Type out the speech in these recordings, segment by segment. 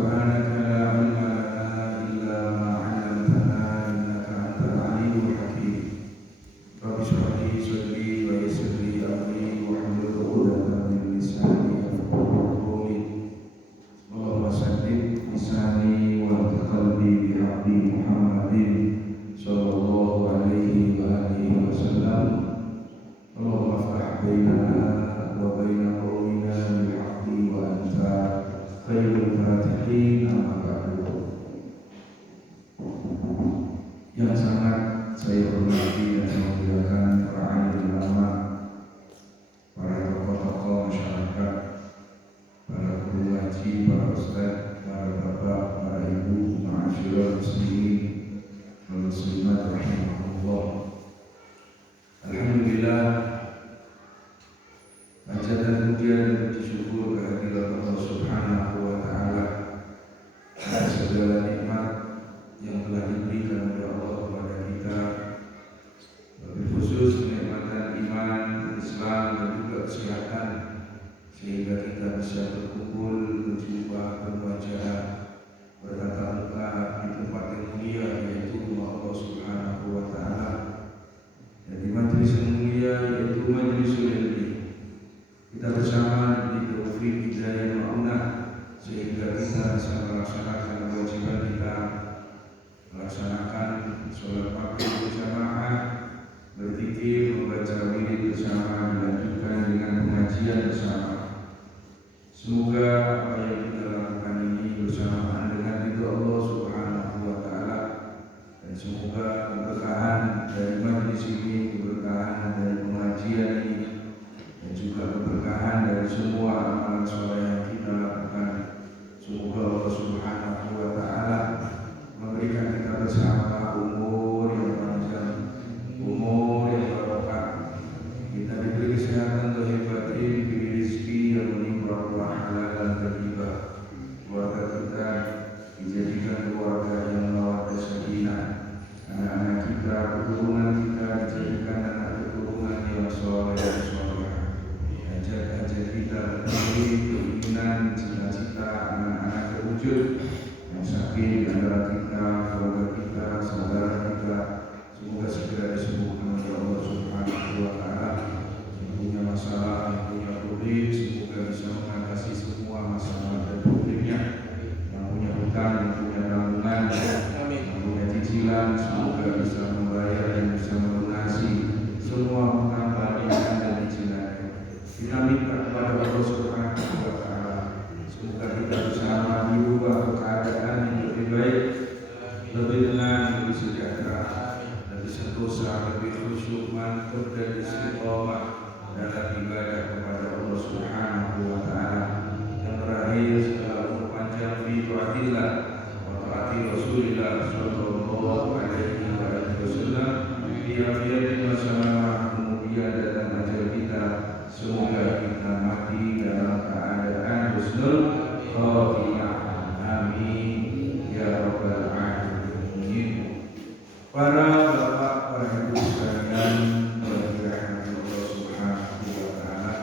سبحانك لا علم لنا إلا ما علمتنا إنك أنت العليم الحكيم رب اشرح لي صدري ويسر لي أمري واحلل عقدة من لساني يفقهوا قولي اللهم سدد لساني واهد قلبي بحق محمد صلى الله عليه وآله وسلم اللهم افتح بيننا وبين قومنا بالحق وأنت خير الفاتحين. Amma ba'du. Yang sangat saya hormati dan saya muliakan para alim ulama, para tokoh-tokoh masyarakat, para guru ngaji, para ustaz, para bapak, para ibu, ma'asyiral muslimin wal muslimat rahimahullah. Alhamdulillah, hajat dan pujian dan puji syukur kehadirat Allah Subhanahu wa taala atas segala nikmat yang telah diberikan oleh Allah kepada kita, lebih khusus kenikmatan iman, Islam dan juga kesehatan, sehingga kita bisa berkumpul, berjumpa, berwajah, bertatap muka di tempat yang mulia, yaitu rumah Allah Subhanahu wa taala, dan di majelis yang mulia yaitu majlisul ilmi. Kita bersama diberi taufik hidayah ma'unah sehingga kita bisa melaksanakan kewajiban kita, melaksanakan sholat maghrib berjamaah, berzikir, membaca wirid bersama, dilanjutkan dengan pengajian bersama. Semoga apa yang kita lakukan ini bersamaan dengan ridho Allah Subhanahu wa taala, dan semoga keberkahan dari majelis ini, keberkahan dari pengajian ini, dan juga keberkahan dari semua amalan soleh yang kita lakukan. Semoga Allah Subhanahu wa taala memberikan kita bersama umur yang panjang, umur yang barokah, kita diberi kesehatan zahir batin, diberi rezeki yang melimpah halal dan thayyibah, keluarga kita dijadikan keluarga yang mawaddah sakinah, anak-anak kita, keturunan kita dijadikan anak keturunan yang soleh dan soleh. Hajat-hajat kita terpenuhi, keinginan, cita-cita anak-anak terwujud, yang sakit di antara kita, keluarga kita, saudara kita, semoga segera disembuhkan oleh Allah Subhanahu wa taala. Yang punya masalah, yang punya problem, semoga bisa mengatasi semua masalah dan problemnya. Yang punya hutang, yang punya tanggungan, yang punya cicilan, semoga bisa membayar dan bisa melunasi semua hutang bagian dan cicilannya. Kita minta kepada Allah Subhanahu wa taala, semoga kita bersama diubah ke keadaan yang lebih baik, lebih tenang, lebih sejahtera, lebih sentosa, lebih khusyuk, mantap dan istiqomah dalam ibadah kepada Allah Subhanahu wa taala. Yang terakhir, segala umur panjang fi taatillah wa taati Rasulillah sallallahu alaihi wasallam, fi afiyatin wa salamah, kemudian datang ajal kita. Semoga kita mati dalam keadaan husnul khatimah. Amin ya rabbal alamin. Para bapak, para ibu sekalian, dirahmati Allah Subhanahu wa taala.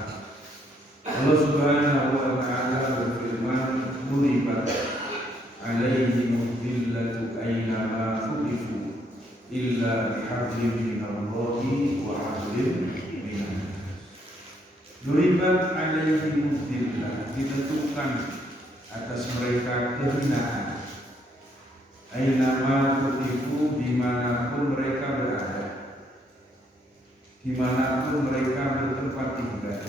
Allah Subhanahu wa taala berfirman, "Muribat alaihim dhillatu aina ma fuqifu illa bihablin minallahi wa hablin minan." Duribat alaihim dhillah, ditentukan atas mereka kehinaan. Ainama tuqifu, dimanapun mereka berada, dimanapun mereka bertempat tinggal.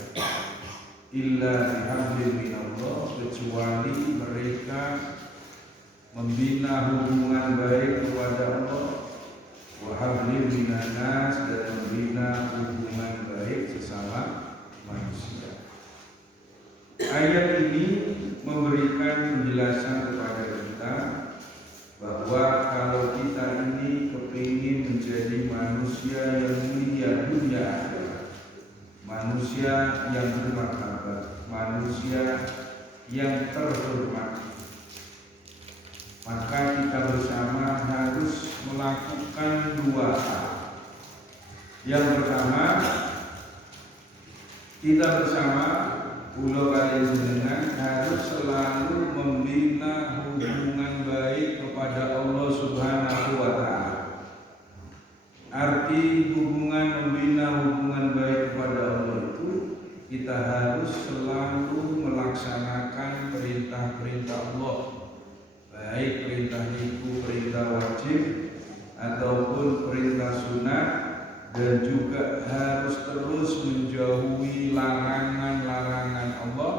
Illa bihablin minallah, kecuali mereka membina hubungan baik kepada Allah, wa hablin minannas, dan membina hubungan baik sesama manusia. Ayat ini memberikan penjelasan kepada kita bahwa kalau kita ini kepingin menjadi manusia yang mulia dunia akhirat, manusia yang bermartabat, manusia yang terhormat, maka kita bersama harus melakukan dua hal. Yang pertama, kita bersama pulau kalian jenengan harus selalu membina Berarti membina hubungan baik kepada Allah itu kita harus selalu melaksanakan perintah-perintah Allah, baik perintah itu perintah wajib ataupun perintah sunnah, dan juga harus terus menjauhi larangan-larangan Allah,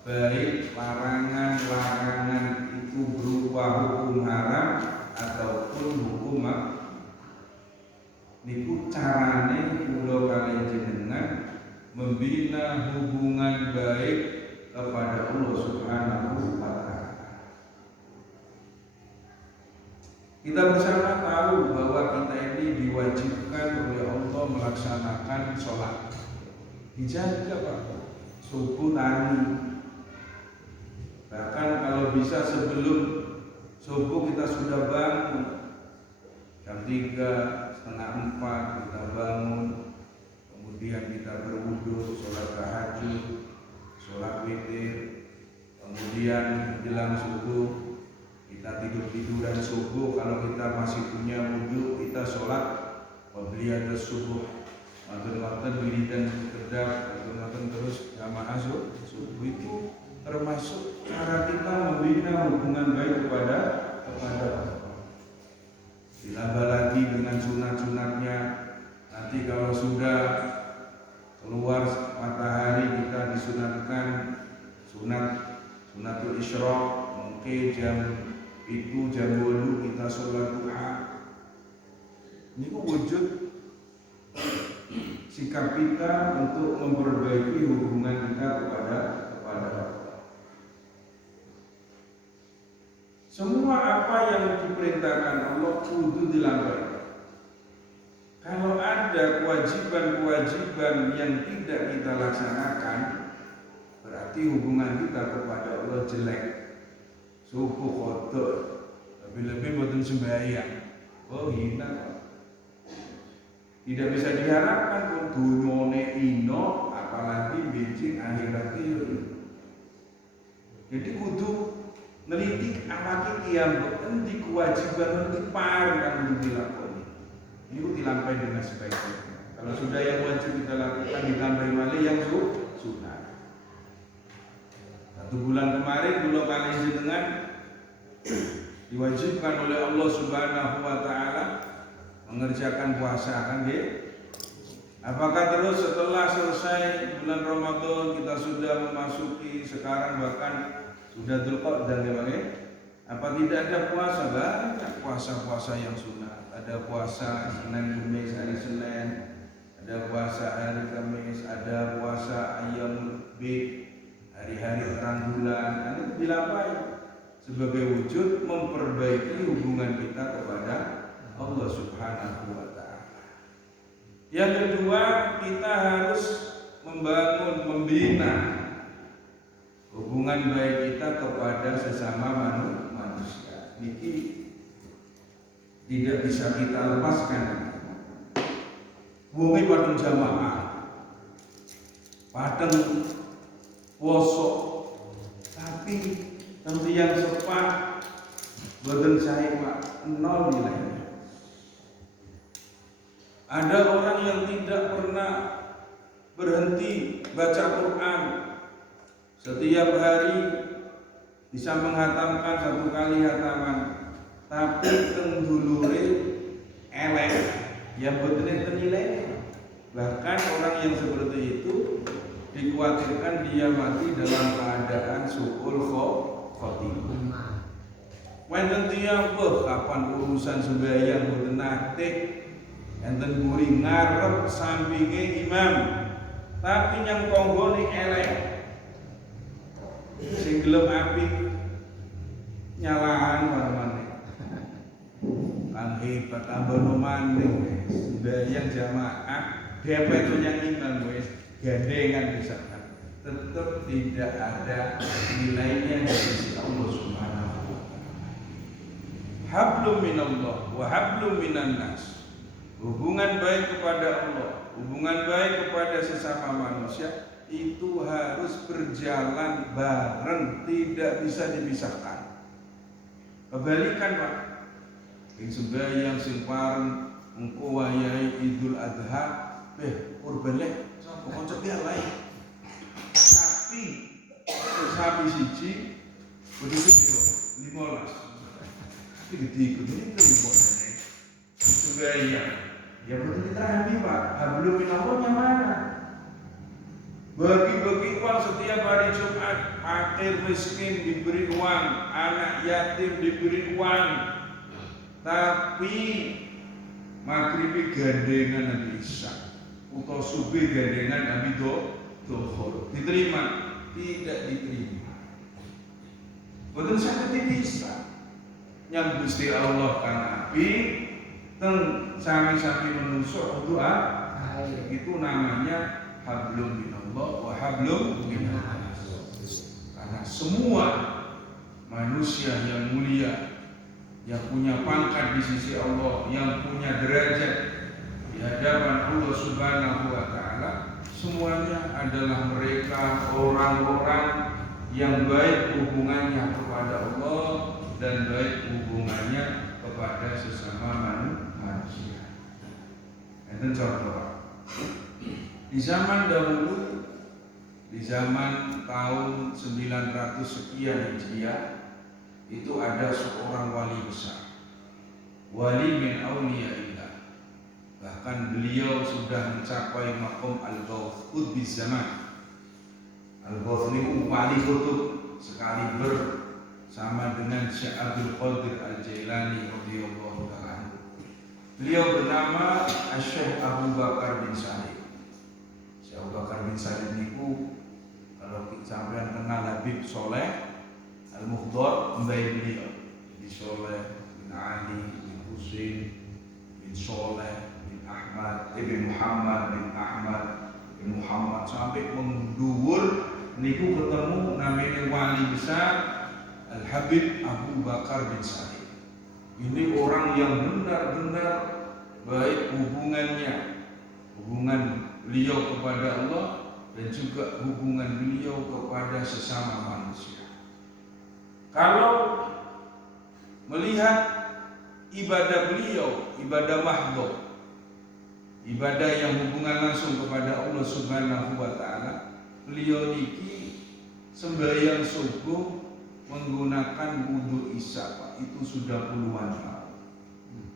baik larangan-larangan itu berupa hukum haram ataupun hukum niku carane kula kaliyan jenengan membina hubungan baik kepada Allah Subhanahu wa taala. Kita bersama tahu bahwa kita ini diwajibkan oleh Allah melaksanakan sholat. Dijaga Pak, subuh tani. Bahkan kalau bisa sebelum subuh kita sudah bangun, jam 3, setengah 4 kita bangun, kemudian kita berwudu, sholat tahajud, sholat witir, kemudian menjelang subuh kita tidur-tiduran subuh. Kalau kita masih punya wudu, kita sholat wabliyat subuh, maten-maten wiridan kedap, maten-maten terus jamaah subuh. Itu termasuk cara kita membina hubungan baik kepada Allah. Ditambah lagi dengan sunat-sunatnya. Nanti kalau sudah keluar matahari kita disunatkan sunatul isyraq, mungkin jam 8 kita sholat duha. Ini wujud sikap kita untuk memperbaiki hubungan kita kepada Allah. Semua apa yang diperintahkan Allah kudu dilakukan. Kalau ada kewajiban-kewajiban yang tidak kita laksanakan, berarti hubungan kita kepada Allah jelek. Subuh kotor, lebih-lebih boten sembahyang. Oh hina. Tidak bisa diharapkan pun dunyone ino, apalagi benjing akhirat itu. Jadi kudu neliti awake kiam endi kewajiban endi par kang dilakoni. Itu dilampahi dengan sebaik-baiknya. Kalau sudah yang wajib kita lakukan, ditambahi malih yang sunnah. 1 bulan kemarin kula kalian jenengan diwajibkan oleh Allah Subhanahu wa taala mengerjakan puasa, kan nggih? Apakah terus setelah selesai bulan Ramadan kita sudah memasuki sekarang bahkan sudah Dzulqa'dah nggih? Apa tidak ada puasa? Banyak puasa-puasa yang sunnah. Ada puasa Senin Kamis hari Senin, ada puasa hari Kamis, ada puasa Ayyamul Bid, hari-hari terang bulan. Itu dilampahi sebagai wujud memperbaiki hubungan kita kepada Allah Subhanahu wa taala. Yang kedua, kita harus membina hubungan baik kita kepada sesama manusia. Ini tidak bisa kita lepaskan. Wonge padang jamaah, padang poso, tapi tentu yang sepat boten sae Pak, 0 nilainya. Ada orang yang tidak pernah berhenti baca Quran. Setiap hari bisa menghatamkan 1 kali hataman, tapi teng dulure elek, yang boten enten nilainya. Bahkan orang yang seperti itu dikhawatirkan dia mati dalam keadaan su'ul khotimah. Wonten tiyang kapan urusan sembahyang boten nate, enten guri ngarep sampinge imam, tapi yang konggone elek. Sing gelem api nyalahan maneh. Kang hebat tambah maneh. Sembahyang jamaah depetnya imam wis gandengan bisa. Tetap tidak ada nilainya dari sisi Allah Subhanahu wa taala. Hablum minallah wa hablum minan nas. Hubungan baik kepada Allah, hubungan baik kepada sesama manusia itu harus berjalan bareng, tidak bisa dipisahkan. Kebalikan Pak, sing sembahyang sing pareng engko wayahe Idul Adha kurban lek sapa kanca piye sapi siji begitu piro 15 iki diikuti terima sebaya ya betul diterami Pak hablum minallahnya mana bagi-bagi uang setiap hari Jumat fakir miskin diberi uang anak yatim diberi uang tapi maghrib gandengan Nabi Isa atau subuh gandengan Nabi Dohor diterima tidak diterima. Betul sangat bisa. Yang Gusti Allah kan Nabi teng sami-sami menusuk doa itu namanya hablum minallah wa hablum minannas. Karena semua manusia yang mulia yang punya pangkat di sisi Allah, yang punya derajat di hadapan Allah Subhanahu wa taala semuanya adalah mereka orang-orang yang baik hubungannya kepada Allah dan baik hubungannya kepada sesama manusia. Itu contoh. Di zaman dahulu, di zaman tahun 900 sekian Hijriah, itu ada seorang wali besar, wali min auliyaillah. Bahkan beliau sudah mencapai maqam al-Ghawth qutbi zaman. Al-Ghawth ini wali kutub sekali sama dengan Syekh Abdul Qadir Al-Jailani radhiyallahu ta'ala. Beliau bernama Syekh Abu Bakar bin Salim. Syekh Abu Bakar bin Salim niku kalau sampean kenal Habib Soleh Al-Mukhdar mbah beliau. Jadi Soleh bin Ali bin Husain bin Soleh Ahmad bin Muhammad bin Ahmad bin Muhammad sampai menduwur niku ketemu namanya wali besar Al-Habib Abu Bakar bin Salim. Ini orang yang benar-benar baik hubungannya, hubungan beliau kepada Allah dan juga hubungan beliau kepada sesama manusia. Kalau melihat ibadah beliau, ibadah mahdhah, ibadah yang hubungan langsung kepada Allah Subhanahu wa taala, beliau niki sembahyang subuh menggunakan wudu isya, Pak. Itu sudah puluhan tahun.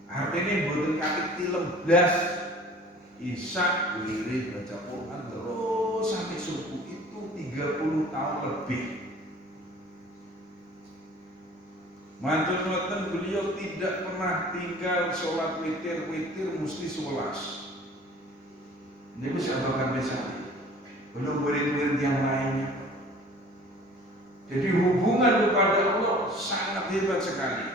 Artinya boten katik tilem blas isya wirid baca Quran terus sampai subuh itu 30 tahun lebih. Mantun beliau tidak pernah tinggal sholat witir mesti 11. Ini bisa bakal bisa. Belum murid-murid yang lainnya. Jadi hubungan kepada Allah sangat hebat sekali.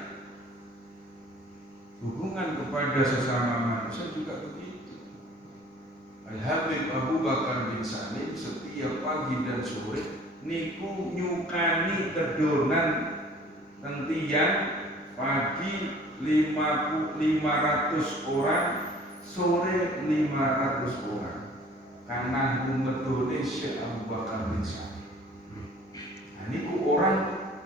Hubungan kepada sesama manusia juga begitu. Al-Habib Abu Bakar bin Salim setiap pagi dan sore niku nyukani tedonan tentian pagi 500 orang, sore 500 orang. Karena metode Syekh Abu Bakar bin Salim. Nah, ini orang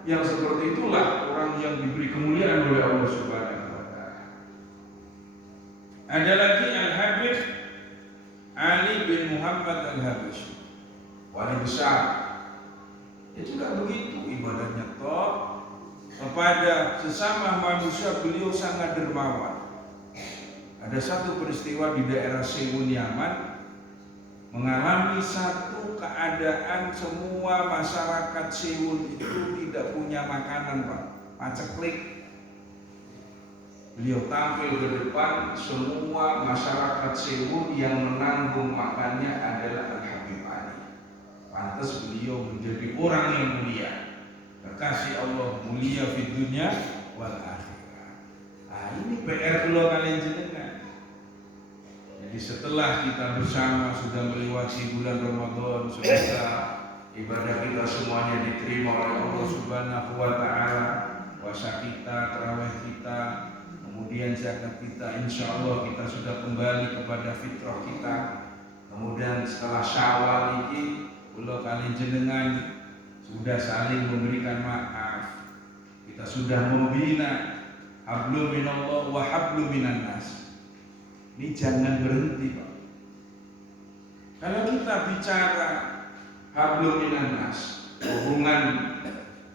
yang seperti itulah orang yang diberi kemuliaan oleh Allah Subhanahu wa taala. Ada lagi Al-Habib Ali bin Muhammad Al-Habsyi, wali besar. Ya juga begitu ibadahnya top. Kepada sesama manusia beliau sangat dermawan. Ada satu peristiwa di daerah Sewun Yaman, mengalami satu keadaan semua masyarakat Sewun itu tidak punya makanan, Pak. Paceklik. Beliau tampil ke depan, semua masyarakat Sewun yang menanggung makannya adalah Al-Habib Ali. Pantas beliau menjadi orang yang mulia, kekasih Allah, mulia di dunia wal akhirat. Nah, ini PR kula kalian jenengan. Jadi setelah kita bersama sudah melewati bulan Ramadan, semoga ibadah kita semuanya diterima oleh Allah Subhanahu wa taala, puasa kita, tarawih kita, kemudian zakat kita, insya Allah kita sudah kembali kepada fitrah kita. Kemudian setelah Syawal ini, kula kalian jenengan sudah saling memberikan maaf. Kita sudah membina hablum minallah wa hablum minannas. Ini jangan berhenti, Pak. Kalau kita bicara hablum minan nas, hubungan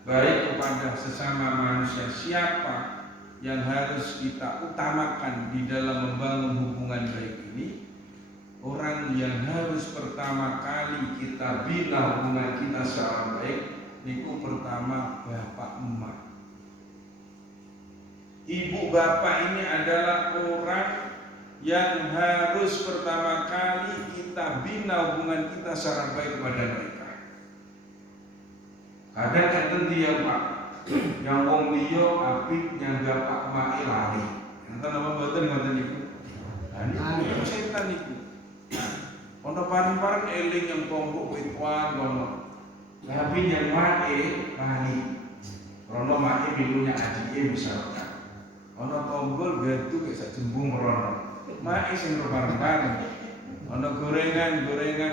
baik kepada sesama manusia, siapa yang harus kita utamakan di dalam membangun hubungan baik ini? Orang yang harus pertama kali kita bina hubungan kita secara baik niku pertama bapak emak. Ibu bapak ini adalah orang yang harus pertama kali kita bina hubungan kita secara baik kepada mereka. Kadang enten dia Pak, yang wong liya apik nyangga Pak Mak lali. Enten apa mboten ngoten niku? Niku setan niku. Ono bareng-bareng eling yang tombok witwan kono. Tapi yang make lali. Rono make milunya adike misalkan. Ono tombol gatu kayak sak jembung rono. Make sing bareng-bareng. Ono gorengan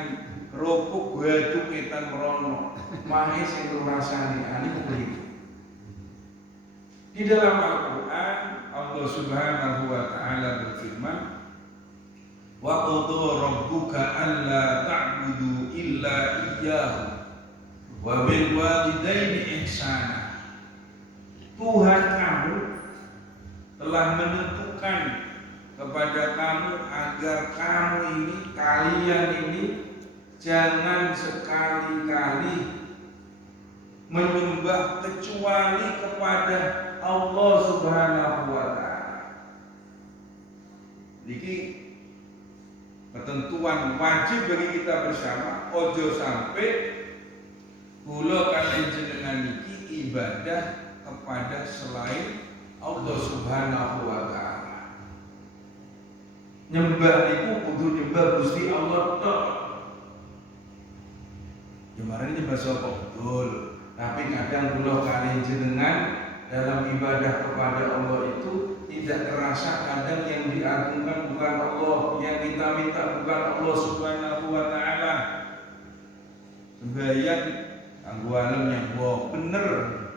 kerupuk gatu ketan rono. Make sing rasane ani kuwi. Di dalam Al-Qur'an Allah Subhanahu wa taala berfirman, wa qadara rabbuka alla ta'budu illa iyyahu wa bil walidaini ihsana. Tuhan kamu telah menentukan kepada kamu agar kamu ini, kalian ini jangan sekali-kali menyembah kecuali kepada Allah Subhanahu wa taala. Niki ketentuan wajib bagi kita bersama, ojo sampai kula kalian jenengan niki ibadah kepada selain Allah Subhanahu wa taala. Nyembah niku kudu nyembah Gusti Allah tok. Kemarin nyembah sapa betul, tapi kadang kula kalian jenengan dalam ibadah kepada Allah itu tidak terasa kadang yang diagungkan bukan Allah, yang kita minta bukan Allah Subhanahu wa taala. Sembahyang kanggo alam yang bener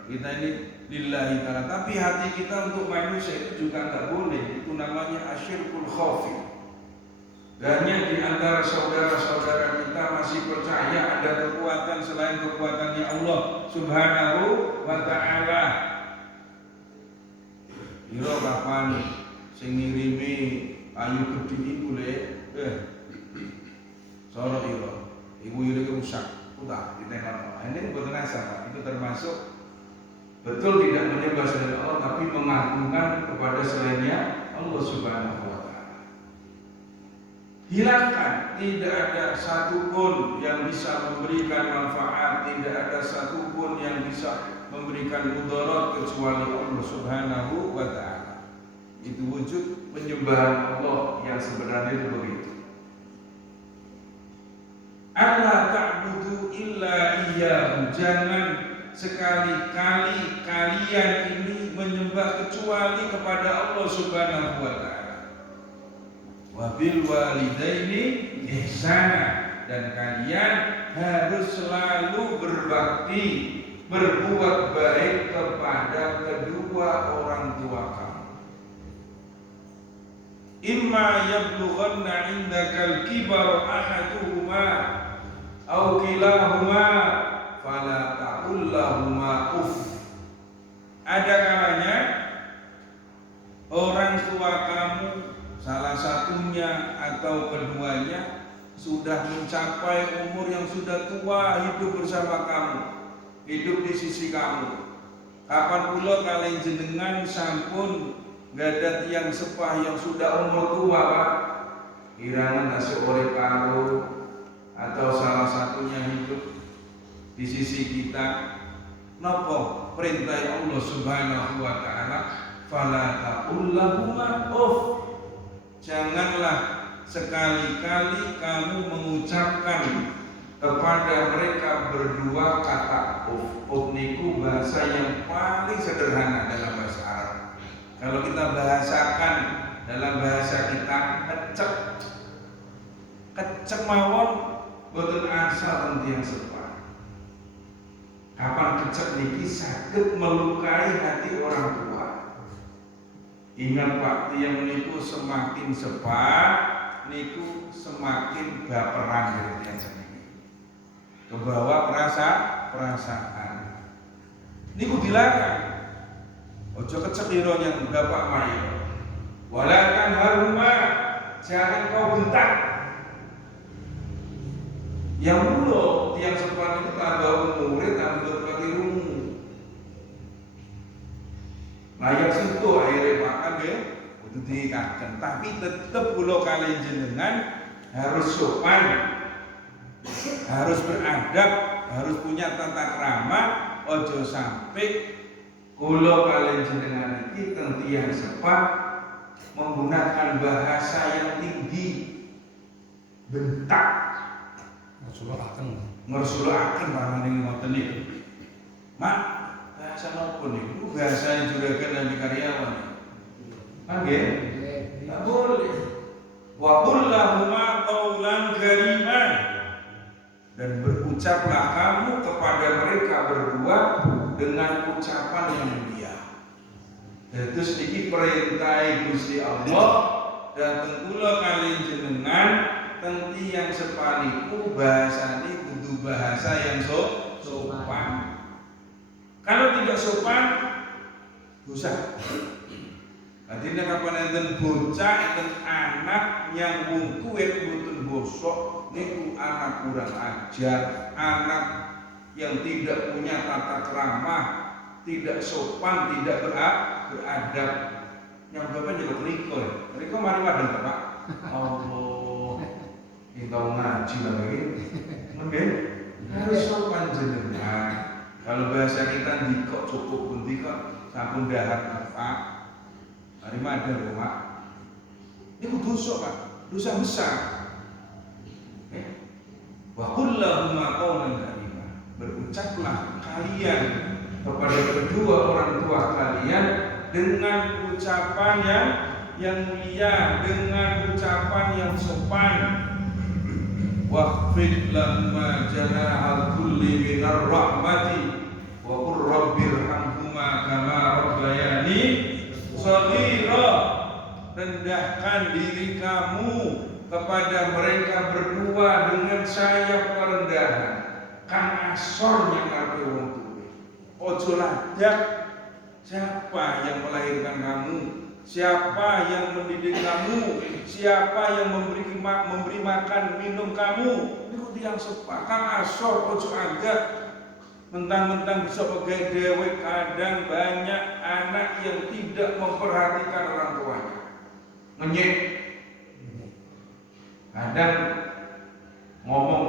kita ini lillahi ta'ala, tapi hati kita untuk manusia itu juga enggak boleh. Itu namanya asyirkul khafi. Banyak di antara saudara-saudara kita masih percaya ada kekuatan selain kekuatannya Allah Subhanahu wa taala. Iro kapan sing ngirimi ayu gedhi iku le soro iro ibu iro rusak udah ditengok. Ini boten asa Pak, itu termasuk betul tidak menyembah selain Allah tapi mengagungkan kepada selainnya Allah Subhanahu wa taala. Hilangkan, tidak ada satupun yang bisa memberikan manfaat, tidak ada satupun yang bisa memberikan mudarat kecuali Allah Subhanahu wa taala. Itu wujud penyembahan Allah yang sebenarnya itu begitu. Allah ta'budu illa iyyahu, jangan sekali-kali kalian ini menyembah kecuali kepada Allah Subhanahu wa taala. Wa bil walidaini ihsana, dan kalian harus selalu berbakti, berbuat baik kepada kedua orang tua kamu. Imma yablughanna indakal kibar ahaduhuma aw kilahuma fala taqul lahuma uff. Ada kalanya orang tua kamu salah satunya atau keduanya sudah mencapai umur yang sudah tua, hidup bersama kamu, hidup di sisi kamu. Kapan pula kalian jenengan sampun gadat yang sepah yang sudah umur tua Pak, irangan nasi oleh karo atau salah satunya hidup di sisi kita, napa perintah Allah Subhanahu wa taala, fala taqul lahuma uff. Janganlah sekali-kali kamu mengucapkan kepada mereka berdua kata uff. Uff niku bahasa yang paling sederhana dalam bahasa Arab. Kalau kita bahasakan dalam bahasa kita, kecek mawon boten asal enti yang sepah. Kapan kecek niki saged melukai hati orang tua. Ingat Pak, tiyang niku semakin sepat niku semakin baperan dari tiyang sendiri. Kebawa perasaan. Niku dilarang. Ojo kecekiro yang bapak mayu. Walakan haruma, jangan kau bentak. Yang dulu tiang sepan itu tambah murid tambah keliru. Layak sentuh akhirnya makan ya, itu dikatakan. Tapi tetap pulau kalian jenengan harus sopan, harus beradab, harus punya tata krama. Ojo sampai pulau kalian jenengan ini tiang sepan menggunakan bahasa yang tinggi, bentak, ngersulakan pangan yang ngoten niku. Mak, bahasa nopo niku? Bahasa juragan dan karyawan. Kan nggih? Tak boleh. Wa qul lahuma qaulan kariman. Dan berucaplah kamu kepada mereka berdua dengan ucapan yang mulia. Itu sedikit perintah Gusti Allah dan tentulah kalian jenengan tenti yang sepaniku bahasa ini kudu bahasa yang sopan. Kalau tidak sopan dosa. Artinya kapan enten bocah enten anak yang mungkuet mboten bosok niku anak kurang ajar, anak yang tidak punya tata krama, tidak sopan, tidak beradab. Yang bapak juga riko mari wadah Pak. Allah, kita ngaji lagi. Oke, harus sopan jenengan. Kalau bahasa kita dikok cukup pun dikok sampun dahar Pak. Mari wadah Pak. Ini dosa Pak, dosa besar. Wa qul lahuma qawlan karima. Berucaplah kalian kepada kedua orang tua kalian dengan ucapan yang mulia, dengan ucapan yang sopan. Waqfid lahuma janahal kulli minar rahmati wa qur rabbirhamhuma kama rabbayani shaghira. Rendahkan diri kamu kepada mereka berdua dengan sayap kerendahan. Kan asornya karepe wong tuwa. Ojo ladak. Siapa yang melahirkan kamu? Siapa yang mendidik kamu? Siapa yang memberi makan minum kamu? Niku tiyang sepak. Kang asor ojo agak mentang-mentang bisa pegai dewek. Kadang banyak anak yang tidak memperhatikan orang tuanya. Ngenyek. Kadang ngomong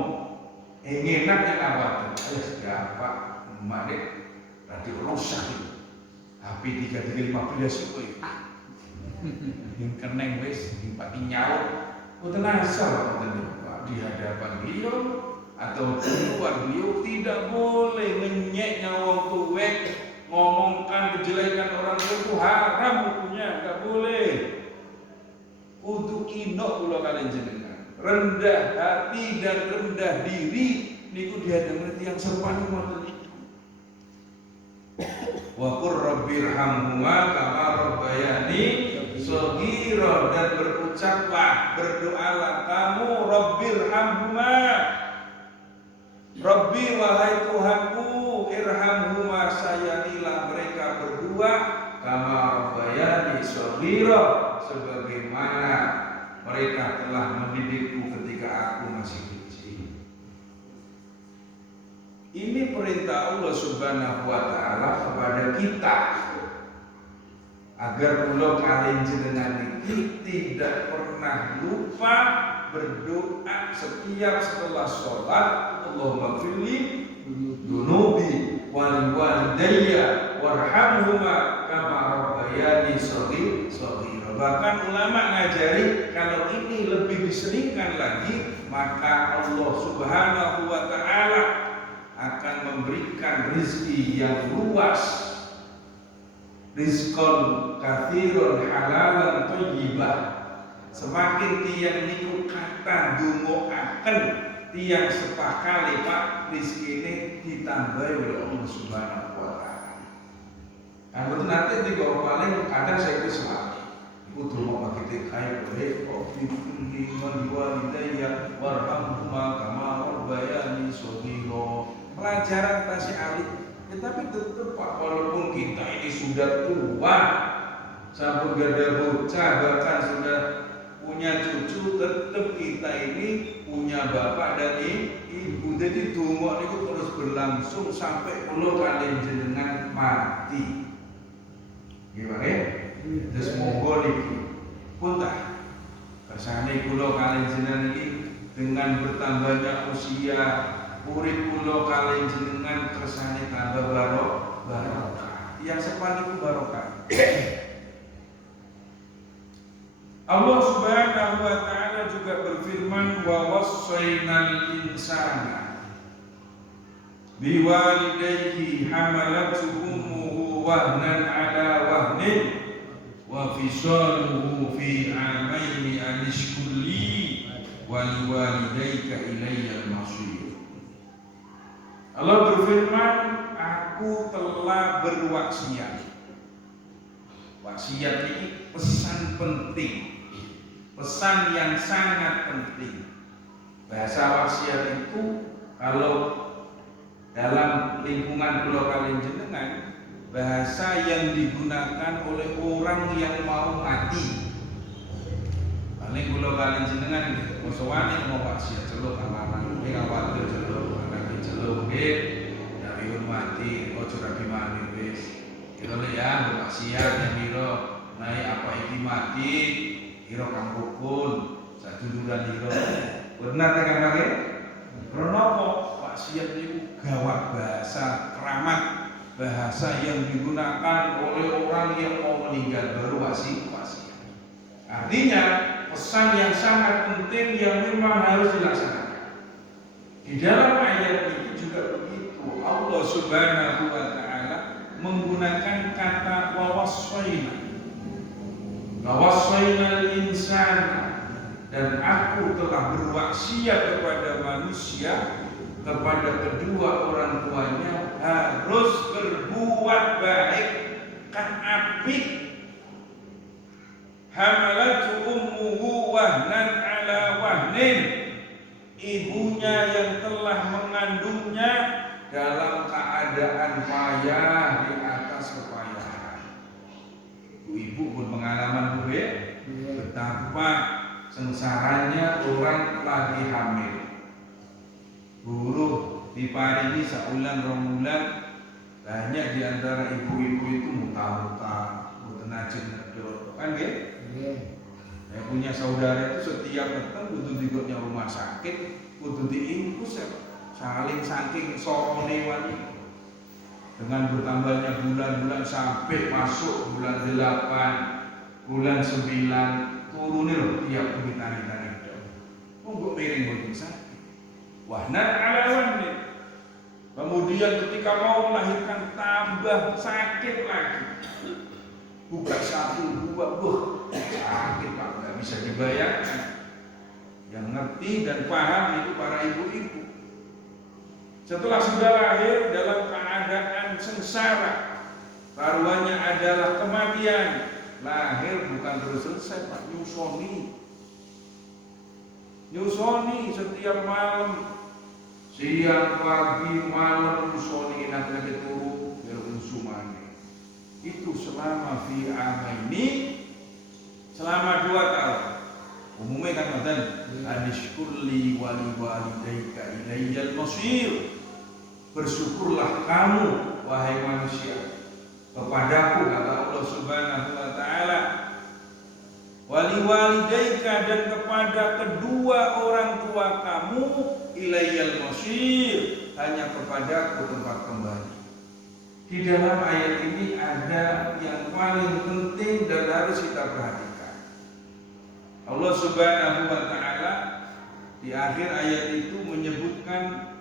enak yang apa tuh? Ayo siapa? Emak dek, tadi rusak itu. HP 3315 itu. Yang keneng wes, dipakai nyawa. Udah asal di hadapan beliau atau di luar beliau tidak boleh menyek nyawa tuwek, ngomongkan kejelekan orang tua itu haram hukumnya, nggak boleh. Untuk inok pulau kalian jenengan, rendah hati dan rendah diri niku dihadapan yang serpani ngoten iki. Wa qur rabbirhamhuma kama rabbayani shaghira. Dan berucaplah, berdoalah kamu rabbirhamhuma, Rabbi wahai Tuhanku, irhamhuma sayangilah mereka berdua kama rabbayani shaghira, sebagaimana mereka telah mendidikku ketika aku masih kecil. Ini perintah Allah Subhanahu wa taala kepada kita agar pulau kalian jenengan ini tidak pernah lupa berdoa setiap setelah sholat. Allahumma firli dunubi wal walidayya warhamhuma kama rabbayani shaghira. Bahkan ulama ngajari kalau ini lebih diseringkan lagi, maka Allah Subhanahu wa taala akan memberikan rezeki yang luas, rizqan katsiran halalan thayyibah. Semakin tiang niku kata dungoaken tiang sepakali Pak, rezeki ini ditambah oleh Allah Subhanahu wa taala. Kan betul nanti di bawah paling kadang saya itu selama kudu mau pakai kai boleh kopi kulli walidayya warhamhuma kama rabbayani shaghira. Pelajaran tasih alit. Tetapi tetap Pak, walaupun kita ini sudah tua, sampun gada bocah, bahkan sudah punya cucu, tetap kita ini punya bapak dan ibu. Jadi donga itu terus berlangsung sampai kula kalian jenengan mati. Gimana ya? Terus monggo niki pun tak kersane kula kalian jenengan ini dengan bertambahnya usia urip kula kalian jenengan kersane tambah barokah. Yang sepaniku barokah. Allah Subhanahu wa taala juga berfirman wa wassaynal insana biwalidayhi hamalathu ummuhu wahnan ala wahnin wa fisaluhu fi amaini anishkur li wa liwalidayka ilayyal masir. Allah berfirman, aku telah berwasiat. Wasiat ini pesan penting, pesan yang sangat penting. Bahasa wasiat itu kalau dalam lingkungan pulau kalian jenengan, bahasa yang digunakan oleh orang yang mau mati. Paling pulau kalian jenengan musuhane mau wasiat celuk amalan, khawatir celuk, anak celuk, dari hormati, ojo rabi mati wis. Kira ya berwasiat yang kira naik apa iki mati, kira kang rukun, saduluran kira. Benar tekan lagi? Kenapa wasiat itu gawat bahasa keramat, bahasa yang digunakan oleh orang yang mau meninggal baru wasiat. Artinya pesan yang sangat penting yang memang harus dilaksanakan. Di dalam ayat ini juga begitu. Allah Subhanahu wa taala menggunakan kata wawassayna insana, dan aku telah berwasiat kepada manusia, kepada kedua orang tuanya harus berbuat baik, kan apik. Hamalathu ummuhu wahnan ala wahnin, ibunya yang telah mengandungnya dalam keadaan payah di atas kepayahan. Ibu pun pengalaman betapa sengsaranya orang lagi hamil. Buruh diparingi saulan romulan, banyak di antara ibu-ibu itu muta-muta, mutenajin nedok, kan gitu? Saya punya saudara itu setiap datang kudu digotnya rumah sakit, kudu diinfus saking sorone wani. Dengan bertambahnya bulan-bulan sampai masuk bulan 8, bulan 9, turunnya loh tiap tani-tani itu. Kok miring begini sakit? Wahnan ala wahnin. Kemudian ketika mau melahirkan tambah sakit lagi. Buka 1, 2, sakit Pak, nggak bisa dibayangkan. Yang ngerti dan paham itu para ibu-ibu. Setelah sudah lahir dalam keadaan sengsara, taruhannya adalah kematian. Lahir bukan terus selesai Pak, nyusoni setiap malam, siang, pagi, malam nyusoni nanti turu biar unsumane. Itu selama fi amaini, selama 2 tahun. Umumnya kan ngoten, anishkurli wa liwalidayka ilayyal masir. Bersyukurlah kamu wahai manusia kepadaku, kata Allah Subhanahu wa taala. Wa liwalidayka, dan kepada kedua orang tua kamu, ilayyal masir, hanya kepadaku tempat kembali. Di dalam ayat ini ada yang paling penting dan harus kita perhatikan. Allah Subhanahu wa taala di akhir ayat itu menyebutkan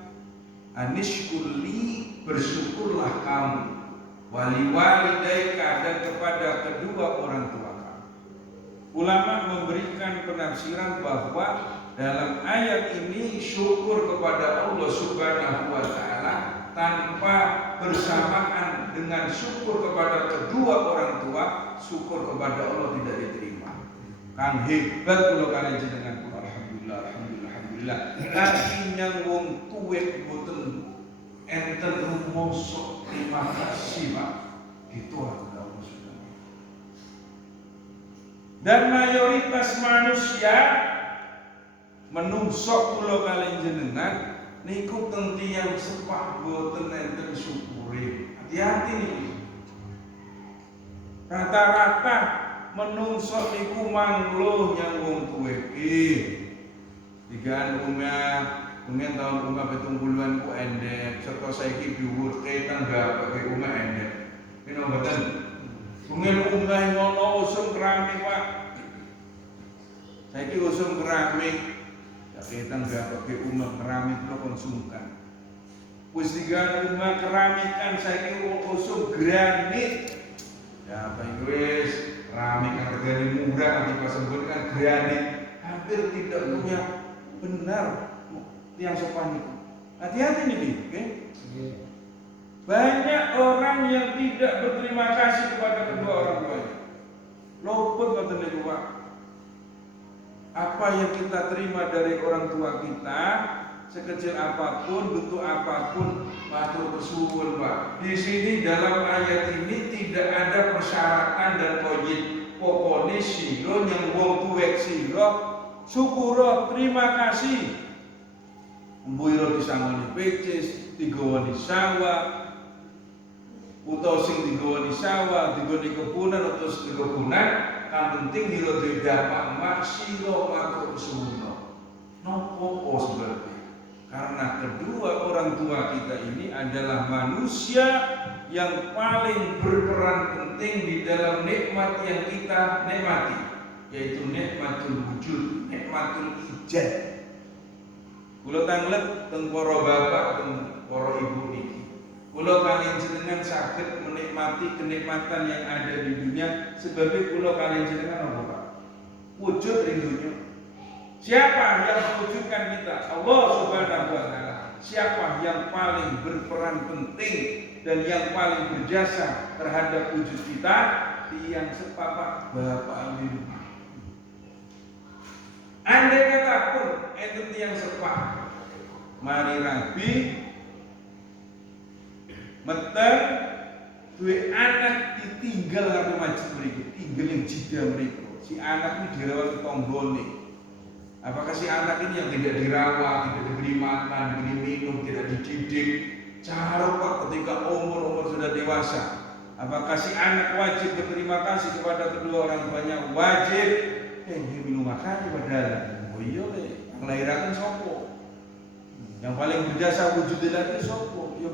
anishkurli, bersyukurlah kamu, waliwalidayka, dan kepada kedua orang tua kamu. Ulama memberikan penafsiran bahwa dalam ayat ini syukur kepada Allah Subhanahu wa taala tanpa bersamaan dengan syukur kepada kedua orang tua, syukur kepada Allah tidak diterima. Kan hebat kula kalian jenengan. Alhamdulillah. Lagi nyang wong tuwek boten enten rumangsa terima kasih Pak. Itu Allah Subhanahu. Dan mayoritas manusia menungso kula kalian jenengan niku teng tiyang sepak boten enten syukure. Hati-hati niki. Rata-rata menungso niku manglo nyang wong tuweke. Digaan umah tahun 70-an ku endek, serta saiki diwurke tanggapake umah endek. Kena mboten. Pengen umah ngono usum keramik Pak. Saiki usum keramik. Ya kita tanggapake umah keramik lo konsumkan. Wis digaan umah keramik kan saiki usum granit. Ya apa wis keramik harganya murah nanti pas sebut kan granit hampir tidak punya benar yang sopan itu. Hati-hati nih, oke? Banyak orang yang tidak berterima kasih kepada kedua orang tuanya. Luput kata niku Pak. Apa yang kita terima dari orang tua kita, sekecil apapun, bentuk apapun, matur kesuwun Pak. Di sini dalam ayat ini tidak ada persyaratan dan koyit. Pokoknya siro yang wong tuwek siro syukur, terima kasih. Mbuiro disangoni pecis, digawani sawah, utawa sing digawani sawah, digawani kebunan atau di kebunan, kan penting hiro didapak mak siro matur kesuwun. Nopo seperti. Karena kedua orang tua kita ini adalah manusia yang paling berperan penting di dalam nikmat yang kita nikmati, yaitu nikmatul wujud, nikmatul ijad. Kula tanglet teng para bapak, teng para ibu niki. Kula kalian jenengan saged menikmati kenikmatan yang ada di dunia sebab kula kalian jenengan apa Pak? Wujud di dunia. Siapa yang mewujudkan kita? Allah Subhanahu wa taala. Siapa yang paling berperan penting dan yang paling berjasa terhadap wujud kita? Tiang sepapak bapak ini. Andai kata pun itu tiang sepak, mari rabi, meter, dua anak ditinggal karo masjid mereka, tinggal yang jida mereka. Si anak ini dirawat tonggone. Apakah si anak ini yang tidak dirawat, tidak diberi makan, diberi minum, tidak dididik? Cara Pak ketika umur sudah dewasa, apakah si anak wajib berterima kasih kepada kedua orang tuanya? Wajib. Dia minum makan padahal. Oh iya deh, melahirkan sopo. Yang paling berjasa wujud lagi sopo. Ya